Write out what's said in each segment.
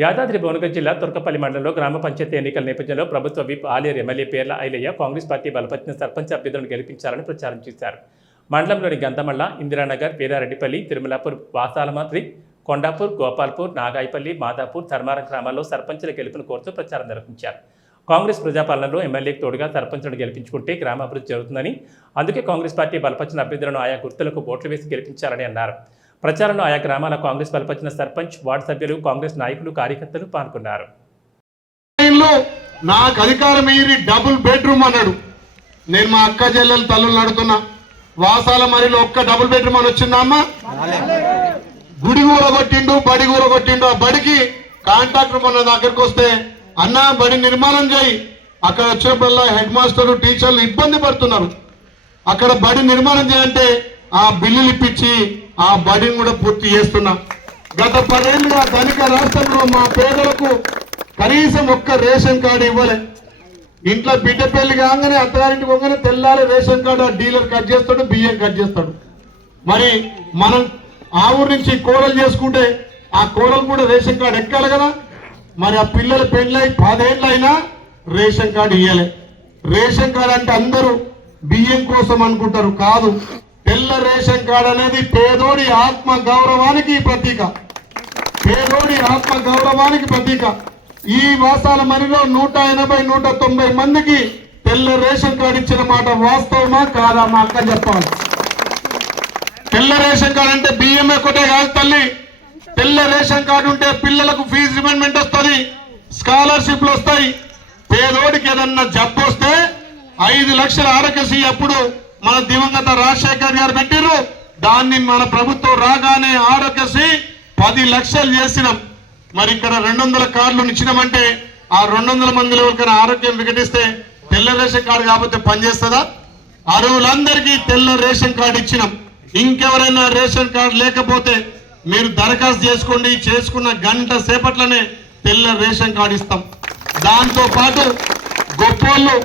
యాదాద్రి భువనగిరి జిల్లా తుర్కపల్లి మండలంలో గ్రామ పంచాయతీ ఎన్నికల నేపథ్యంలో ప్రభుత్వ విప్ ఆలేరు ఎమ్మెల్యే పేర్ల ఐలయ్య కాంగ్రెస్ పార్టీ బలపరిచిన సర్పంచ్ అభ్యర్థులను గెలిపించాలని ప్రచారం చేశారు. మండలంలోని గంధమల్ల, ఇందిరానగర్, వీరారెడ్డిపల్లి, తిరుమలాపూర్, వాసాలమాద్రి, కొండాపూర్, గోపాల్పూర్, నాగాయపల్లి, మాదాపూర్, ధర్మారం గ్రామాల్లో సర్పంచుల గెలుపును కోరుతూ ప్రచారం నిర్వహించారు. కాంగ్రెస్ ప్రజాపాలనలో ఎమ్మెల్యేకి తోడుగా సర్పంచులను గెలిపించుకుంటే గ్రామాభివృద్ధి జరుగుతుందని, అందుకే కాంగ్రెస్ పార్టీ బలపరిచిన అభ్యర్థులను ఆయా గుర్తులకు ఓట్లు వేసి గెలిపించాలని అన్నారు. ప్రచారంలో ఆయా గ్రామాల కాంగ్రెస్ బలపరిచిన సర్పంచ్, వార్డు సభ్యులు, కాంగ్రెస్ నాయకులు, కార్యకర్తలు పాల్గొన్నారు. నాకు అధికారం మీరి డబుల్ బెడ్రూమ్ అన్నాడు. నేను మా అక్క చెల్లెలు తల్లులు నడుతున్నా. వాసాల మరిలో ఒక్క డబుల్ బెడ్రూమ్ అని వచ్చిందమ్మా. గుడి కూర కొట్టిండు, బడి కూర కొట్టిండు. ఆ బడికి కాంట్రాక్టర్ మొన్న దగ్గరికి వస్తే, అన్న బడి నిర్మాణం చేయి. అక్కడ వచ్చినప్పుడల్లా హెడ్ మాస్టర్, టీచర్లు ఇబ్బంది పడుతున్నారు. అక్కడ బడి నిర్మాణం చేయంటే ఆ బిల్లులు ఇప్పించి ఆ బడిని కూడా పూర్తి చేస్తున్నా. గత 10 ఏళ్ళుగా ధనిక రాష్ట్రంలో మా పేదలకు కనీసం ఒక్క రేషన్ కార్డు ఇవ్వలే. ఇంట్లో బిడ్డ పెళ్లి కాగానే అత్తగారింటికి పోగానే తెల్లారి రేషన్ కార్డు ఆ డీలర్ కట్ చేస్తాడు, బియ్యం కట్ చేస్తాడు. మరి మనం ఆ ఊరు నుంచి కోడలు చేసుకుంటే ఆ కోడలు కూడా రేషన్ కార్డు ఎక్కాలి కదా. మరి ఆ పిల్లల పెళ్ళై 10 ఏళ్ళు అయినా రేషన్ కార్డు ఇవ్వలే. రేషన్ కార్డు అంటే అందరూ బియ్యం కోసం అనుకుంటారు, కాదు. తెల్ల రేషన్ కార్డు అనేది పేదోడి ఆత్మ గౌరవానికి ప్రతీక. పేదోడి ఆత్మ గౌరవానికి ప్రతీక. ఈ వాసాల మరిలో 180-190 మందికి తెల్ల రేషన్ కార్డు ఇచ్చిన మాట వాస్తవమా కాదా మా అక్క చెప్పాలి. తెల్ల రేషన్ కార్డు అంటే బియ్యం ఒకటే కాదు తల్లి. తెల్ల రేషన్ కార్డు ఉంటే పిల్లలకు ఫీజు రిమెంట్మెంట్ వస్తుంది, స్కాలర్షిప్లు వస్తాయి. పేదోడికి ఏదన్నా జబ్బు వస్తే 5 లక్షల ఆరోగ్యశ్రీ అప్పుడు మన దివంగత రాజశేఖర్ గారు పెట్టిరు. దాన్ని మన ప్రభుత్వం రాగానే ఆరోగ్యశ్రీ 10 లక్షలు చేసినాం. మరి ఇక్కడ 200 కార్డులు ఇచ్చినామంటే ఆ 200 మందిలో ఒకరి ఆరోగ్యం వికటిస్తే తెల్ల రేషన్ కార్డు కాకపోతే పనిచేస్తుందా? అరువులందరికీ తెల్ల రేషన్ కార్డు ఇచ్చినాం. ఇంకెవరైనా రేషన్ కార్డు లేకపోతే మీరు దరఖాస్తు చేసుకోండి, చేసుకున్న గంట సేపట్లోనే తెల్ల రేషన్ కార్డు ఇస్తాం. దాంతో పాటు గొప్పోళ్ళు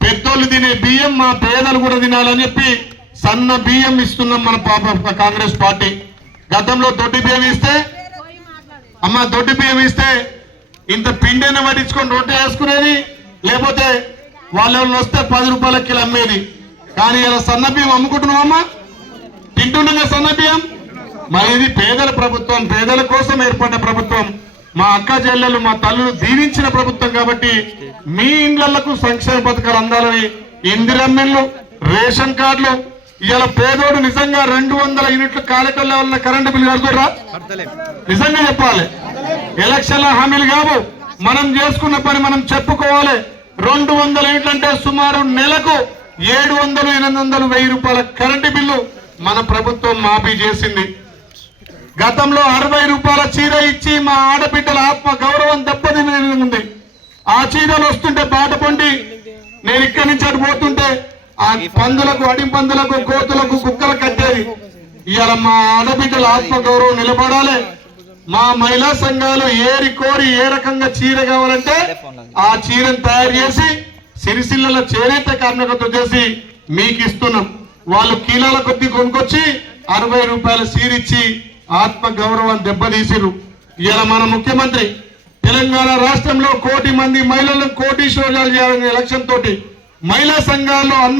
పెద్దోళ్ళు తినే బియ్యం మా పేదలు కూడా తినాలని చెప్పి సన్న బియ్యం ఇస్తున్నాం మన కాంగ్రెస్ పార్టీ. గతంలో దొడ్డి బియ్యం ఇస్తే దొడ్డి బియ్యం ఇస్తే ఇంత పిండిని పట్టించుకొని రొట్టె వేసుకునేది, లేకపోతే వాళ్ళు వస్తే 10 రూపాయల కిలో అమ్మేది. కానీ ఇలా సన్న బియ్యం అమ్ముకుంటున్నామమ్మా, తింటుండగా సన్న బియ్యం. మరి ఇది పేదల ప్రభుత్వం, పేదల కోసం ఏర్పడ్డ ప్రభుత్వం. మా అక్క చెల్లెలు, మా తల్లులు దీవించిన ప్రభుత్వం కాబట్టి మీ ఇండ్లకు సంక్షేమ పథకాలు అందాలని ఇందిరమ్మలు, రేషన్ కార్డులు. ఇవాళ పేదోడు నిజంగా 200 యూనిట్లు కాలేకల్లో ఉన్న కరెంటు బిల్లు కడుతురా? నిజంగా చెప్పాలి. ఎలక్షన్ల హామీలు కావు, మనం చేసుకున్న పని మనం చెప్పుకోవాలి. 200 యూనిట్లు అంటే సుమారు నెలకు 700, 800, 1000 రూపాయల కరెంటు బిల్లు మన ప్రభుత్వం మాఫీ చేసింది. గతంలో 60 రూపాయల చీర ఇచ్చి మా ఆడబిడ్డల ఆత్మ గౌరవం దెబ్బతింది. ఆ చీరలు వస్తుంటే బాట పొండి నేను ఇక్కడి నుంచి అటు పోతుంటే ఆ పందులకు, అడింపందులకు, కోతులకు, కుక్కలు కట్టేది. ఇవాళ మా ఆడబిడ్డల ఆత్మ గౌరవం నిలబడాలి. మా మహిళా సంఘాలు ఏరి కోరి ఏ రకంగా చీర కావాలంటే ఆ చీరను తయారు చేసి సిరిసిల్ల చేనేత కార్మికత్వం చేసి మీకు ఇస్తున్నాం. వాళ్ళు కీలాల కొద్ది కొనుకొచ్చి 60 రూపాయల చీర ఇచ్చి ఆత్మ గౌరవాన్ని దెబ్బతీసిరు. ఇలా మన ముఖ్యమంత్రి తెలంగాణ రాష్ట్రంలో 1 కోటి మంది మహిళలను కోటీశ్వరాలు చేయాలనే లక్ష్యంతో మహిళా సంఘాల్లో